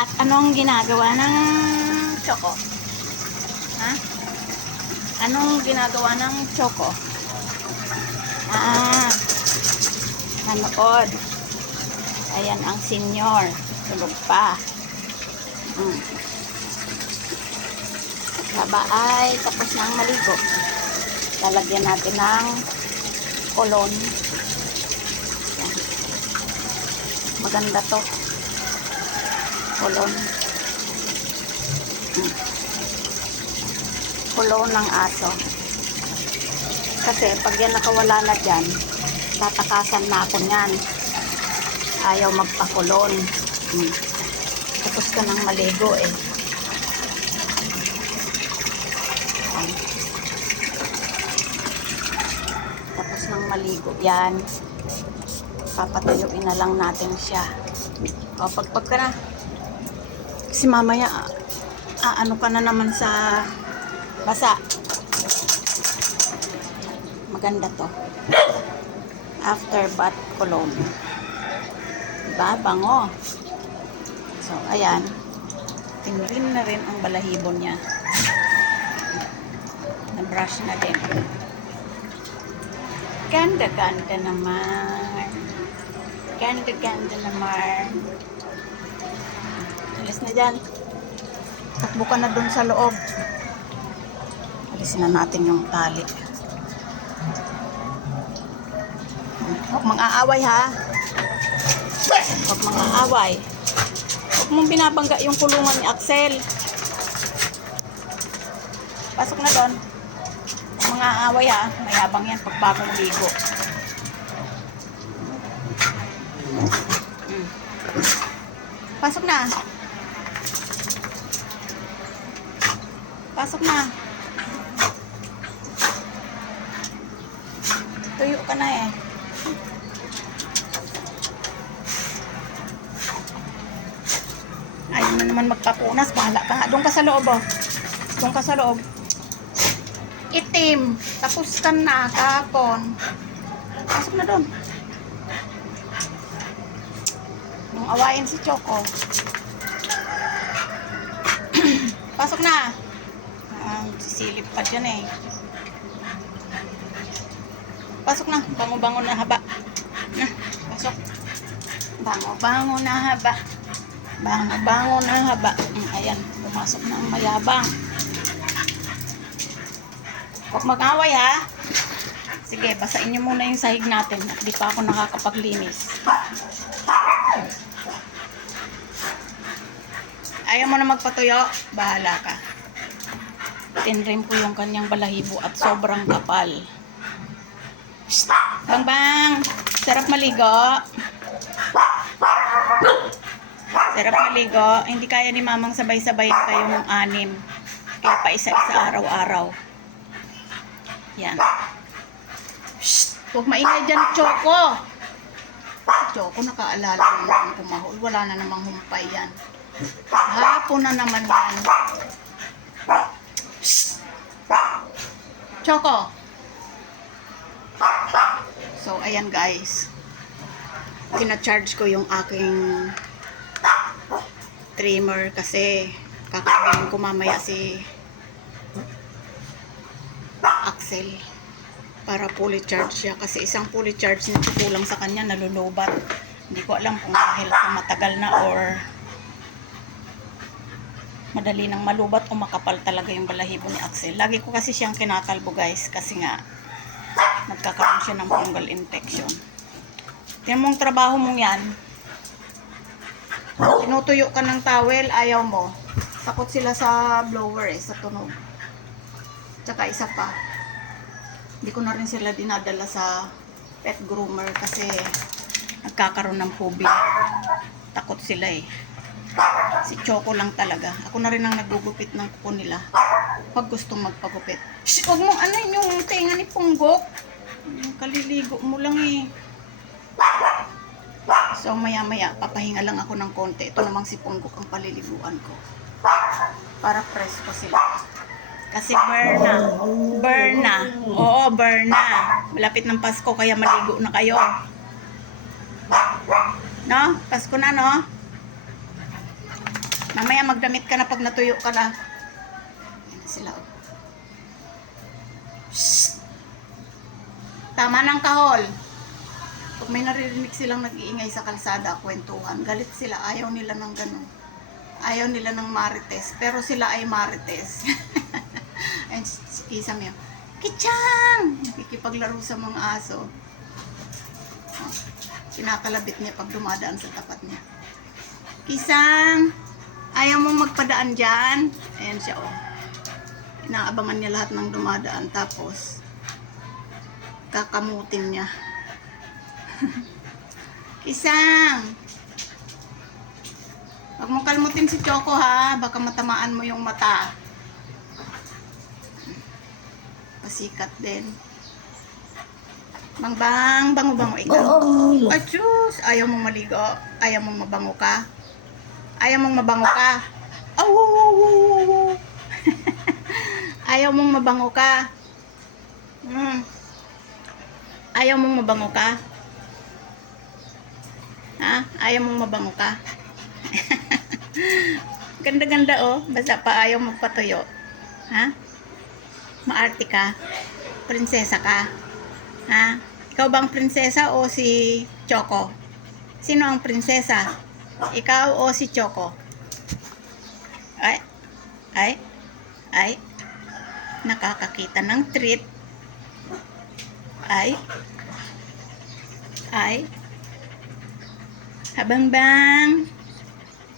At anong ginagawa ng Choco? Ha? Anong ginagawa ng Choco? Nanood. Ayan ang senior. Tulog pa. Baba ay tapos na ang maligo. Lalagyan natin ng kolon. Ayan. Maganda to. Kolon. Kolon ng aso. Kasi pag yan nakawala na dyan, tatakasan na ako niyan. Ayaw magpakulon. Tapos ka nang maligo eh. Tapos nang maligo yan, papatuyuin na lang natin siya. O, pagpag ka na. Kasi mamaya, ano ka na naman sa basa. Maganda to. After bath cologne. Diba? Bango. So, ayan. Tingrin na rin ang balahibo niya. Na-brush na din. Ganda-ganda naman. Ganda-ganda naman. Alis na dyan. Takbo ka na dun sa loob. Alisin na natin yung tali. Huwag mang-aaway ha. Huwag mang-aaway. Huwag mong binabangga yung kulungan ni Axel. Pasok na doon. Huwag mang-aaway ha. Mayabang yan pag bagong ligo. Pasok na. Pasok na. Tuyo ka na eh. Ayaw na naman magpapunas. Bahala ka nga. Doon ka sa loob oh. Doon ka sa loob. Itim. Tapos ka na kahapon. Pasok na doon. Nung awayin si Choco. Pasok na. Sisilip pa dyan eh. Pasok na. Bango-bango na haba. Pasok. Bango-bango na haba. Bango-bango na haba. Ayan. Pumasok na ang mayabang. Huwag mag-away ha. Sige, basain nyo muna yung sahig natin. At di pa ako nakakapaglinis. Ayaw mo na magpatuyo? Bahala ka. Tinrim ko yung kanyang balahibo at sobrang kapal. Bang bang! Sarap maligo. Sarap maligo. Hindi kaya ni mamang sabay-sabay kayong 6. Kaya pa isa-isa araw-araw. Yan. Huwag maingay dyan, Choco. Choco, nakaalala naman kumahol. Wala na namang humpay yan. Hapon na naman yan. Choco. So, ayan guys. Tina-charge ko yung aking trimmer kasi kakabinin ko mamaya si Axel para fully charge siya. Kasi isang fully charge nito kulang sa kanya, nalulubat. Hindi ko alam kung dahil sa matagal na or madali nang malubat o makapal talaga yung balahibo ni Axel. Lagi ko kasi siyang kinakalbo guys kasi nga nagkakaroon siya ng fungal infection. Tingnan mong trabaho mong yan. Tinutuyo ka ng towel, ayaw mo. Takot sila sa blower eh, sa tunog. Tsaka isa pa, hindi ko na rin sila dinadala sa pet groomer kasi nagkakaroon ng phobia. Takot sila eh. Si Choco lang talaga. Ako na rin ang nagugupit ng kuko nila pag gustong magpagupit. Shh! Huwag mong ano yung tenga ni Punggok. Kaliligo mo lang eh. So maya maya papahinga lang ako ng konti. Ito namang si Punggok ang paliliguan ko para presko sila. Kasi burn na. Oo, burn na. Malapit ng Pasko kaya maligo na kayo. No? Pasko na, no? Mamaya magdamit ka na pag natuyo ka na. Ayan na sila. Oh. Shhh! Tama ng kahol. Pag may naririnig silang nag-iingay sa kalsada, kwentuhan, galit sila. Ayaw nila ng ganun. Ayaw nila ng marites. Pero sila ay marites. Ayan, si Kisam yun. Kichang! Nakikipaglaro sa mga aso. Oh, kinakalabit niya pag dumadaan sa tapat niya. Kisang! Ayaw mong magpadaan dyan? Ayan siya, oh. Inaabangan niya lahat ng dumadaan. Tapos, kakamutin niya. Kisang! Huwag mong kalmutin si Choco, ha? Baka matamaan mo yung mata. Pasikat din. Bangbang, bango-bango ikaw. Ay, Diyos! Ayaw mong maligo? Ayaw mong mabango ka? Ayaw mong mabango ka? Oh! Ayaw mong mabango ka? Ayaw mong mabango ka? Ha? Ayaw mong mabango ka? Ganda-ganda, oh. Basta pa ayaw magpatuyo. Ha? Maarte ka? Prinsesa ka? Ha? Ikaw bang prinsesa o si Choco? Sino ang prinsesa? Ikaw o si Choco? Ay, nakakakita ng treat. Ay, habang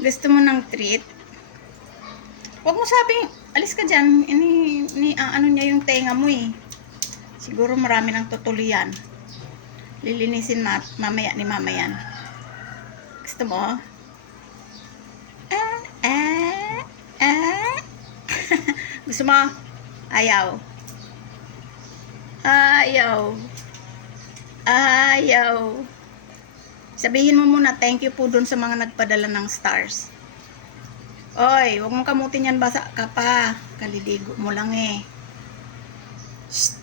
gusto mo ng treat? Huwag mo sabing, alis ka dyan. Ano niya yung tenga mo eh. Siguro marami ng tutulian. Lilinisin mamaya ni mama yan. Gusto mo? Gusto mo? Ayaw. Sabihin mo muna, thank you po dun sa mga nagpadala ng stars. Oy, huwag mong kamutin yan, basa ka pa. Kaliligo mo lang eh. Shh.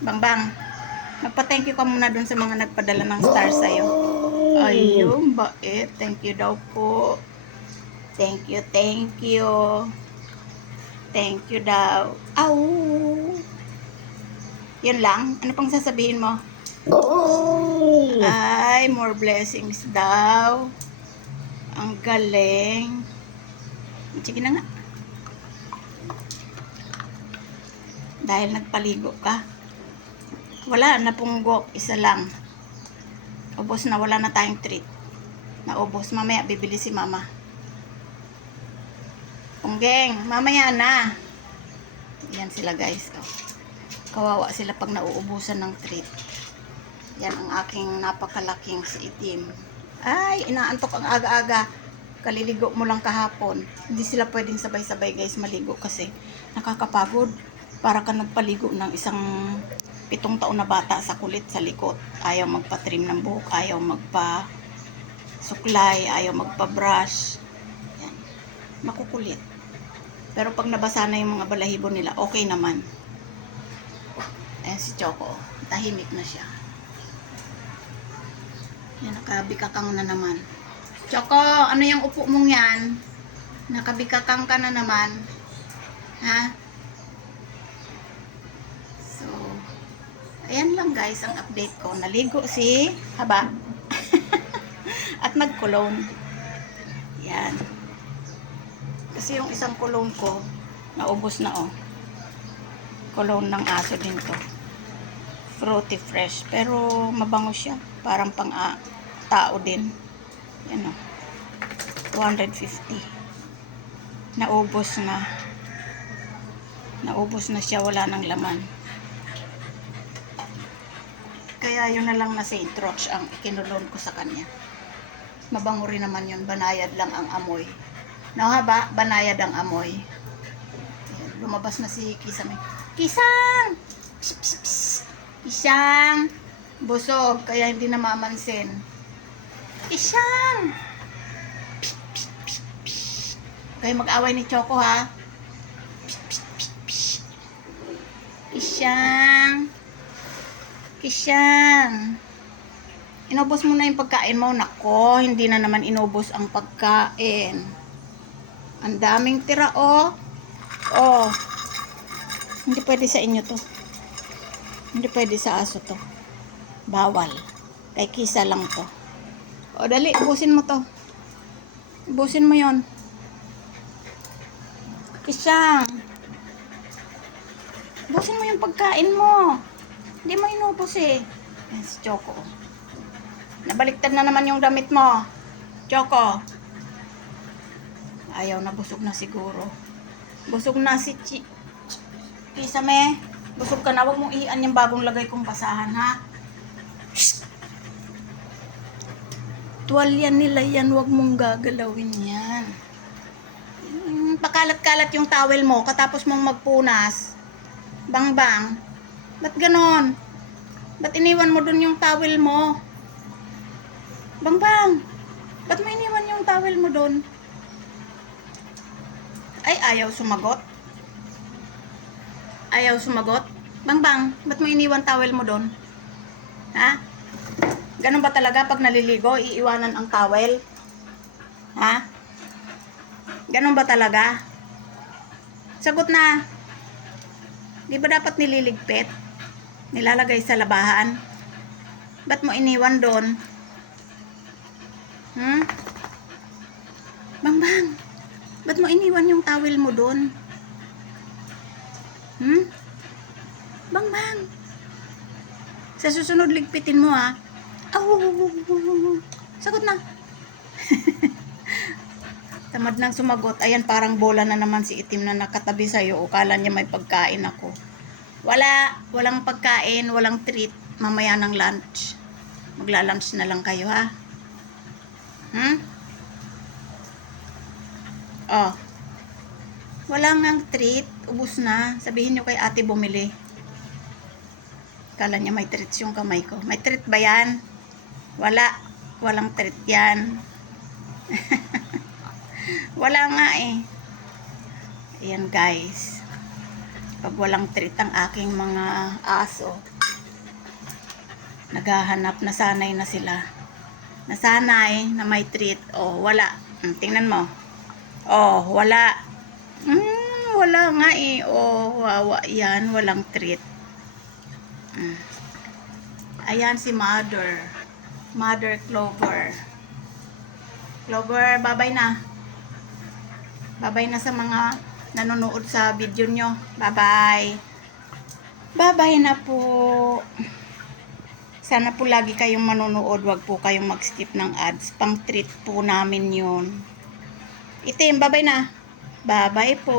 Bangbang, magpa-thank you ka muna dun sa mga nagpadala ng stars sa'yo. Ayun, bait. Thank you daw po. Thank you, thank you. Thank you daw. Aw! Yun lang? Ano pang sasabihin mo? Ay, more blessings daw. Ang galing. Sige na nga. Dahil nagpaligo ka. Wala na pong go. Isa lang. Ubos na. Wala na tayong treat. Naubos. Mamaya bibili si mama. Punggeng. Mamaya na. Yan sila guys. Oh. Kawawa sila pag nauubusan ng treat. Yan ang aking napakalaking si itim. Ay, inaantok ang aga-aga. Kaliligo mo lang kahapon. Hindi sila pwedeng sabay-sabay guys maligo kasi nakakapagod. Para ka nagpaligo ng isang 7 taon na bata sa kulit sa likod. Ayaw magpa-trim ng buhok, ayaw magpa-suklay, ayaw magpa-brush. Yan. Makukulit. Pero pag nabasa na yung mga balahibo nila, okay naman. Ayan si Choco. Tahimik na siya. Yan, nakabikakang na naman. Choco, ano yung upo mong yan? Nakabikakang ka na naman. Ha? So, ayan lang guys ang update ko. Naligo si Haba. At nag-cologne. Yan. Kasi yung isang cologne ko, naubos na oh. Cologne ng aso din to. Fruity fresh. Pero mabango siya. Parang pang tao din. Yan o. 250. Naubos na. Naubos na siya. Wala nang laman. Kaya yun na lang na St. Roch ang ikinulon ko sa kanya. Mabango rin naman yun. Banayad lang ang amoy. Haba, banayad ang amoy. Ayan, lumabas na si Kisam. Kisang! Psst, psst, psst. Kisang! Busog, kaya hindi na mamansin. Kisang! Psst, psst, psst, psst. Kayo mag-away ni Choco ha. Psst, psst, psst, psst. Kisang! Kisang! Inubos mo na yung pagkain mo. Nako, hindi na naman inubos ang pagkain. Ang daming tira, oh. Oh. Hindi pwede sa inyo to. Hindi pwede sa aso to. Bawal. Kay Kisa lang to. O, dali. Ubusin mo to. Ubusin mo yon. Kisang. Ubusin mo yung pagkain mo. Hindi mo inubos eh. Yan si Choco. Nabaliktad na naman yung damit mo. Choco. Ayaw na, busog na siguro. Busog na si Kisame. Busog ka na. Huwag mong iyan yung bagong lagay kong basahan, ha? Shhh! Tuwalya nila yan. Huwag mong gagalawin yan. Pakalat-kalat yung towel mo katapos mong magpunas. Bang-bang. Ba't ganon? Ba't iniwan mo dun yung towel mo? Bang-bang. Ba't mo iniwan yung towel mo dun? Ay, ayaw sumagot. Ayaw sumagot. Bang-bang. Ba't mo iniwan towel mo dun? Ha? Ganon ba talaga pag naliligo, iiwanan ang towel? Ha? Ganon ba talaga? Sagot na. Di ba dapat nililigpit? Nilalagay sa labahan? Ba't mo iniwan doon? Bang-bang. Ba't mo iniwan yung towel mo doon? Bang-bang. Sa susunod ligpitin mo, ha? Sagot na. Tamad nang sumagot. Ayan, parang bola na naman si Itim na nakatabi sa'yo. O kala niya may pagkain ako. Walang pagkain, walang treat. Mamaya ng lunch. Magla-lunch na lang kayo, ha? Oh. Wala ngang treat. Ubus na. Sabihin nyo kay ate bumili. Kala niya may treats yung kamay ko. May treat ba yan? Wala. Walang treat yan. Wala nga eh. Ayan guys. Pag walang treat ang aking mga aso, naghahanap, nasanay na sila. Nasanay na may treat. Oh, wala. Tingnan mo. Oh, wala. Wala nga eh. Oh, wawa yan. Walang treat. Ayan si Mother. Mother Clover. Clover, bye-bye na. Bye-bye na sa mga nanonood sa video nyo. Bye-bye. Bye-bye na po. Sana po lagi kayong manonood. Wag po kayong mag-skip ng ads. Pang-treat po namin yun. Itim, bye-bye na. Bye-bye po.